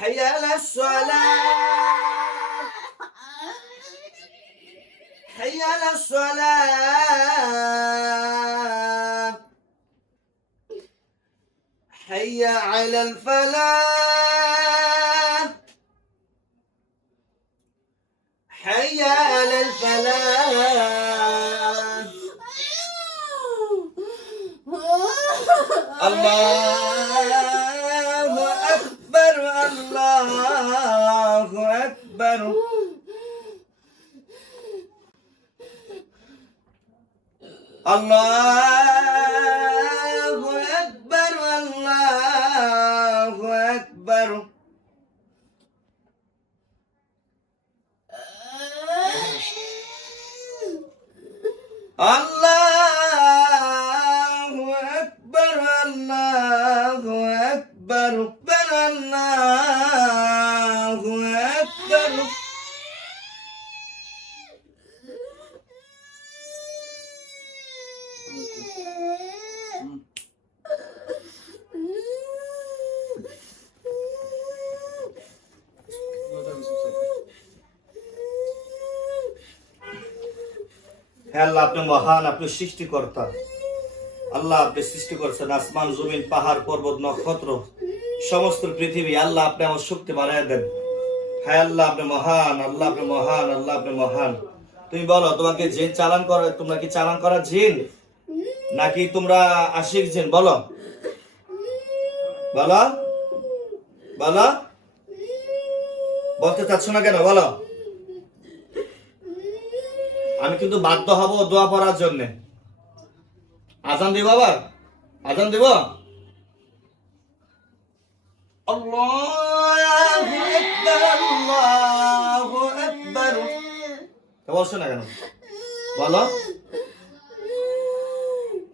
حي على الصلاة حي على الصلاة حي على الفلاح حي على الفلاح الله أكبر الله أكبر الله أكبر الله أكبر الله أكبر الله أكبر الله أكبر হে আল্লাহ, আপনি মহান, আপনি সৃষ্টিকর্তা। আল্লাহ, আপনি সৃষ্টি করছেন আসমান, জমিন, পাহাড়, পর্বত, নক্ষত্র, সমস্ত পৃথিবী। আল্লাহ, আপনি আমার শক্তি বাড়ায় দেন। হ্যাঁ আল্লাহ, আপনি মহান। আল্লাহ, আপনি মহান। আল্লাহ, আপনি মহান। তুমি বলো, তোমাকে জিন চালান করে, তোমরা কি চালান করা জিন নাকি তোমরা আশিক জিন? বলো বলো বলো, বলতে চাচ্ছ না কেন? বলো। আমি কিন্তু বাধ্য হব দোয়া পড়ার জন্য। আজান দিব, আবার আজান দিব। আল্লাহু আকবার আল্লাহু আকবার। বলছো না কেন? বলো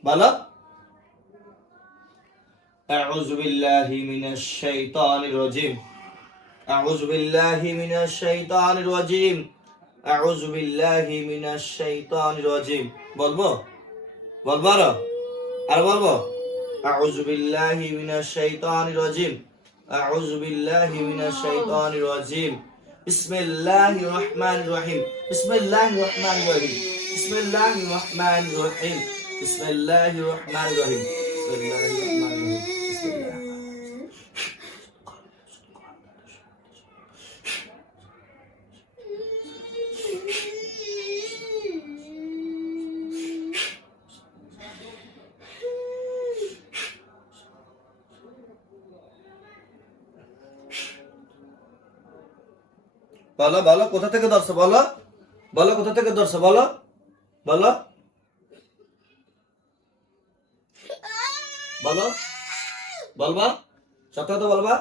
বলো। আউযু বিল্লাহি মিনাশ শাইতানির রাজিম আউযু বিল্লাহি মিনাশ শাইতানির রাজিম আউযু বিল্লাহি মিনাশ শাইতানির রাজিম। বলবো বলবো আর বলবো। আউযু বিল্লাহি মিনাশ শাইতানির রাজিম আউযু বিল্লাহি মিনাশ শাইতানির রাজিম। বিসমিল্লাহির রহমানির রহিম বিসমিল্লাহির রহমানির রহিম বিসমিল্লাহির রহমানির রহিম বিসমিল্লাহির রহমানির রহিম বিসমিল্লাহির রহমানির রহিম। বলো বলো, কোথা থেকে ধরছো? বলো বলো, কোথা থেকে ধরছো? বলো বলো বলো। বলবা, সত্য কথা বলবা।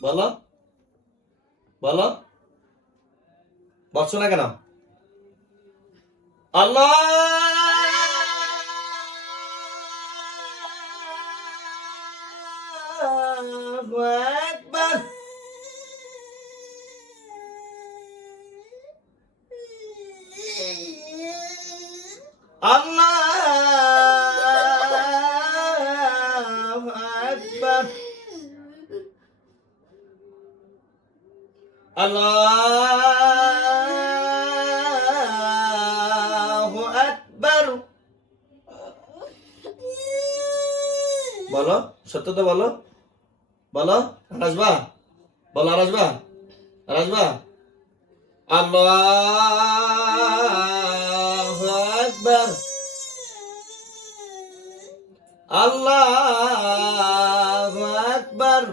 বলো বলো, বলছো না কেন? আল্লাহ আকবার। আল্লাহু আকবার। আল্লাহু আকবার। বলো, সত্য তো বলো। বলো, রাজবা। বলো, রাজবা রাজবা। আল্লাহু আকবার। আল্লাহু আকবার।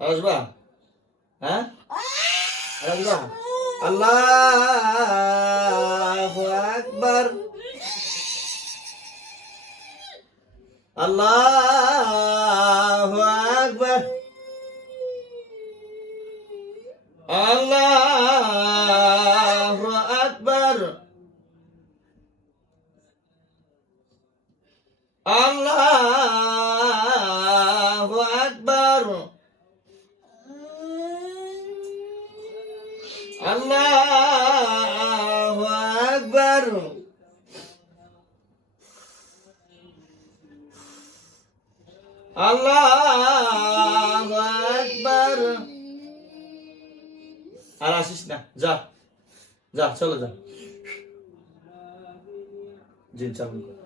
রাজবা, হ্যাঁ রাজবা। আল্লাহু আকবার। আল্লাহু আকবার। আল্লাহু আকবার। আল্লাহু আকবার। আল্লাহু আকবার। আল্লাহু আকবার। আর আসিস না, যা যা, চলে যা। জিন চালু কর।